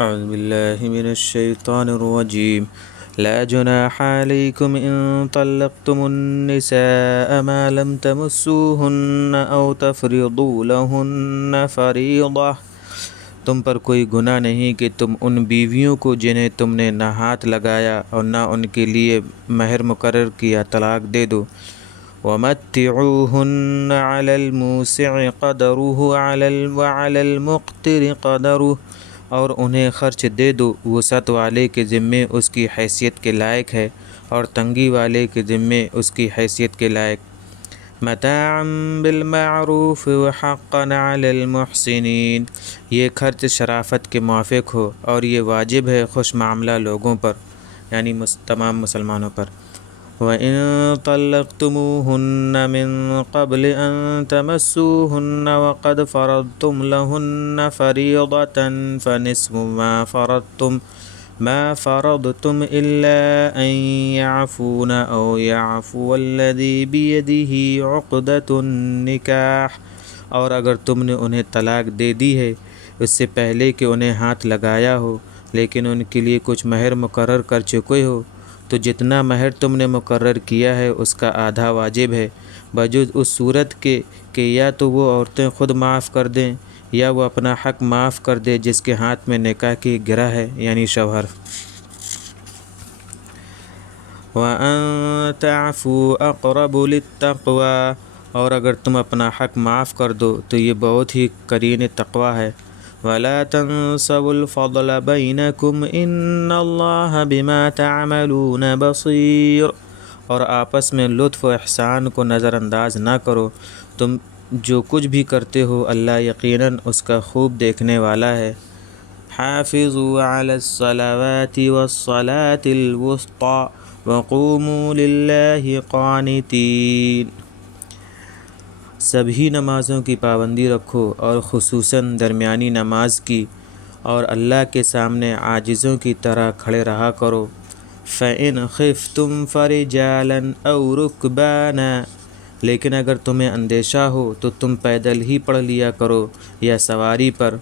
اعوذ باللہ من الشیطان الرجیم لا جناح علیکم ان طلقتم النساء ما لم تمسوهن او تفرضوا لهن فریضہ، تم پر کوئی گناہ نہیں کہ تم ان بیویوں کو جنہیں تم نے نہ ہاتھ لگایا اور نہ ان کے لیے مہر مقرر کیا طلاق دے دو۔ وَمَتِّعُوهُنَّ عَلَى الْمُوسِعِ قَدَرُهُ وَعَلَى الْمُقْتِرِ قَدَرُهُ، اور انہیں خرچ دے دو وسعت والے کے ذمے اس کی حیثیت کے لائق ہے اور تنگی والے کے ذمے اس کی حیثیت کے لائق۔ متاعا بالمعروف وحقا علی المحسنین، یہ خرچ شرافت کے موافق ہو اور یہ واجب ہے خوش معاملہ لوگوں پر، یعنی تمام مسلمانوں پر۔ وَإِن طَلَّقْتُمُوهُنَّ مِن قَبْلِ أَن تَمَسُّوهُنَّ وَقَدْ فَرَضْتُمْ لَهُنَّ فَرِيضَةً فَنِصْفُ ما فرضتم إلا أن يعفون أو يعفو الذي بيده عقدة النكاح، اور اگر تم نے انہیں طلاق دے دی ہے اس سے پہلے کہ انہیں ہاتھ لگایا ہو، لیکن ان کے لیے کچھ مہر مقرر کر چکے ہو، تو جتنا مہر تم نے مقرر کیا ہے اس کا آدھا واجب ہے، بجز اس صورت کے کہ یا تو وہ عورتیں خود معاف کر دیں یا وہ اپنا حق معاف کر دے جس کے ہاتھ میں نکاح کی گرہ ہے، یعنی شوہر۔ وَأَن تَعْفُوا أَقْرَبُ لِلتَّقْوَىٰ، اور اگر تم اپنا حق معاف کر دو تو یہ بہت ہی قرین تقویٰ ہے۔ وَلَا تَنسَوُا الْفَضْلَ بَيْنَكُمْ إِنَّ اللَّهَ بِمَا تَعْمَلُونَ بَصِيرٌ، اور آپس میں لطف و احسان کو نظر انداز نہ کرو، تم جو کچھ بھی کرتے ہو اللہ یقیناً اس کا خوب دیکھنے والا ہے۔ حافظوا علی الصلوات والصلاة الوسطى وقوموا للہ قانتین، سبھی نمازوں کی پابندی رکھو اور خصوصاً درمیانی نماز کی، اور اللہ کے سامنے عاجزوں کی طرح کھڑے رہا کرو۔ فَإِنْ خِفْتُمْ فَرِجَالًا أَوْ رُكْبَانًا، لیکن اگر تمہیں اندیشہ ہو تو تم پیدل ہی پڑھ لیا کرو یا سواری پر۔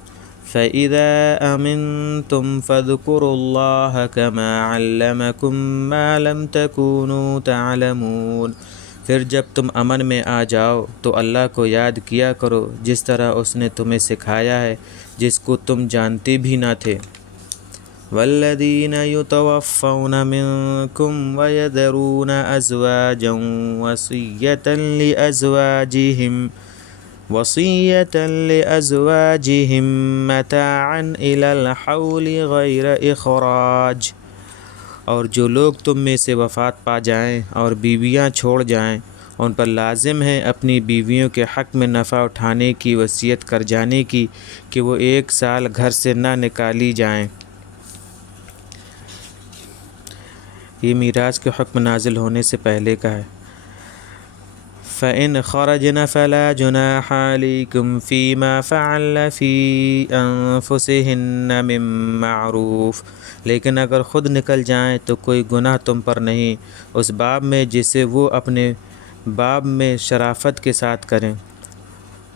فَإِذَا أَمِنْتُمْ فَاذْكُرُوا اللَّهَ كَمَا عَلَّمَكُم مَّا لَمْ تَكُونُوا تَعْلَمُونَ، پھر جب تم امن میں آ جاؤ تو اللہ کو یاد کیا کرو جس طرح اس نے تمہیں سکھایا ہے جس کو تم جانتے بھی نہ تھے۔ وَالَّذِينَ يُتَوَفَّوْنَ مِنكُمْ وَيَذَرُونَ أَزْوَاجًا وَصِيَّةً لِأَزْوَاجِهِم مَّتَاعًا إِلَى الْحَوْلِ غَيْرَ إِخْرَاجٍ، اور جو لوگ تم میں سے وفات پا جائیں اور بیویاں چھوڑ جائیں ان پر لازم ہے اپنی بیویوں کے حق میں نفع اٹھانے کی وصیت کر جانے کی کہ وہ 1 سال گھر سے نہ نکالی جائیں۔ یہ میراث کے حکم نازل ہونے سے پہلے کا ہے۔ فَإِنْ خَرَجْنَ فَلَا جُنَاحَ عَلَيْكُمْ فِي مَا فَعَلْنَ فِي أَنفُسِهِنَّ مِن مَّعْرُوفٍ، لیکن اگر خود نکل جائیں تو کوئی گناہ تم پر نہیں اس باب میں جسے وہ اپنے باب میں شرافت کے ساتھ کریں۔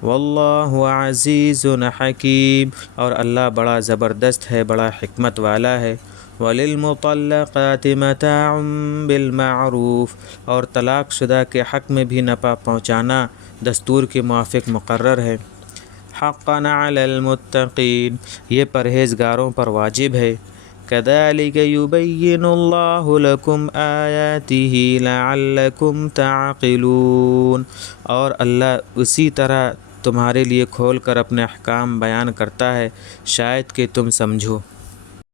وَاللَّهُ عَزِيزٌ حَكِيمٌ، اور اللہ بڑا زبردست ہے، بڑا حکمت والا ہے۔ وَلِلْمُطَلَّقَاتِ مَتَاعٌ بِالْمَعْرُوفِ، اور طلاق شدہ کے حق میں بھی نفع پہنچانا دستور کے موافق مقرر ہے۔ حَقًّا عَلَى الْمُتَّقِينَ، یہ پرہیزگاروں پر واجب ہے۔ كَذَلِكَ يُبَيِّنُ اللَّهُ لَكُمْ آيَاتِهِ لَعَلَّكُمْ تَعْقِلُونَ، اور اللہ اسی طرح تمہارے لیے کھول کر اپنے احکام بیان کرتا ہے شاید کہ تم سمجھو۔